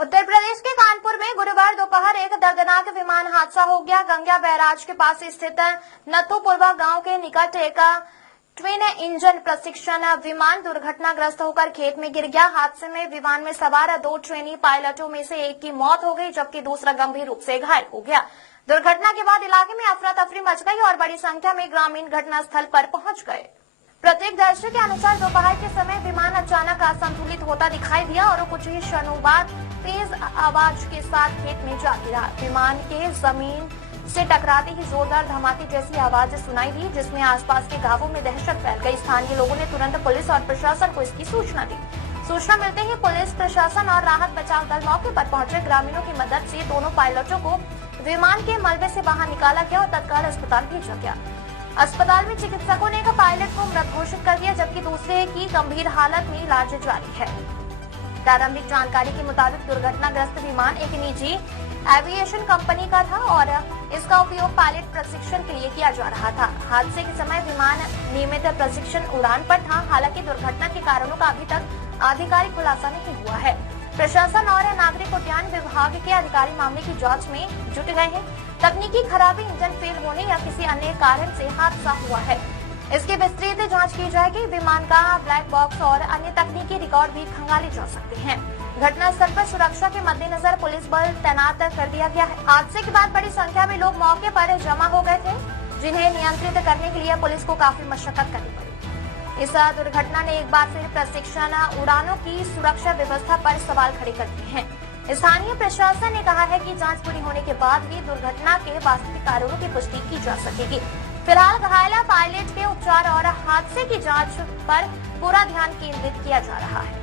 उत्तर प्रदेश के कानपुर में गुरुवार दोपहर एक दर्दनाक विमान हादसा हो गया। गंगा बैराज के पास स्थित नथुपुरवा गांव के निकट एक ट्विन इंजन प्रशिक्षण विमान दुर्घटनाग्रस्त होकर खेत में गिर गया। हादसे में विमान में सवार 2 ट्रेनी पायलटों में से एक की मौत हो गई, जबकि दूसरा गंभीर रूप से घायल हो गया। दुर्घटना के बाद इलाके में अफरा तफरी मच गई और बड़ी संख्या में ग्रामीण घटनास्थल पर पहुंच गए। प्रत्यक्षदर्शी के अनुसार दोपहर के समय विमान अचानक असंतुलित होता दिखाई दिया और कुछ ही क्षणों बाद तेज आवाज के साथ खेत में जा गिरा। विमान के जमीन से टकराते ही जोरदार धमाके जैसी आवाज सुनाई दी, जिसमें आसपास के गांवों में दहशत फैल गई। स्थानीय लोगों ने तुरंत पुलिस और प्रशासन को इसकी सूचना दी। सूचना मिलते ही पुलिस प्रशासन और राहत बचाव दल मौके पर पहुंचे। ग्रामीणों की मदद से दोनों पायलटों को विमान के मलबे से बाहर निकाला गया और तत्काल अस्पताल भेजा गया। अस्पताल में चिकित्सकों ने एक पायलट को मृत घोषित कर दिया, जबकि दूसरे की गंभीर हालत में इलाज जारी है। प्रारंभिक जानकारी के मुताबिक दुर्घटनाग्रस्त विमान एक निजी एविएशन कंपनी का था और इसका उपयोग पायलट प्रशिक्षण के लिए किया जा रहा था। हादसे के समय विमान नियमित प्रशिक्षण उड़ान पर था। हालांकि दुर्घटना के कारणों का अभी तक आधिकारिक खुलासा नहीं हुआ है। प्रशासन और नागरिक उड्डयन विभाग के अधिकारी मामले की जांच में जुट गए हैं। तकनीकी खराबी, इंजन फेल होने या किसी अन्य कारण से हादसा हुआ है, इसकी विस्तृत जांच की जाएगी। विमान का ब्लैक बॉक्स और अन्य तकनीकी रिकॉर्ड भी खंगाले जा सकते हैं। घटनास्थल पर सुरक्षा के मद्देनजर पुलिस बल तैनात कर दिया गया है। हादसे के बाद बड़ी संख्या में लोग मौके पर जमा हो गए थे, जिन्हें नियंत्रित करने के लिए पुलिस को काफी मशक्कत करनी पड़ी। इस दुर्घटना ने एक बार फिर प्रशिक्षण उड़ानों की सुरक्षा व्यवस्था पर सवाल खड़े कर दिए हैं। स्थानीय प्रशासन ने कहा है कि जांच पूरी होने के बाद भी दुर्घटना के वास्तविक कारणों की पुष्टि की जा सकेगी। फिलहाल घायल पायलट के उपचार और हादसे की जांच पर पूरा ध्यान केंद्रित किया जा रहा है।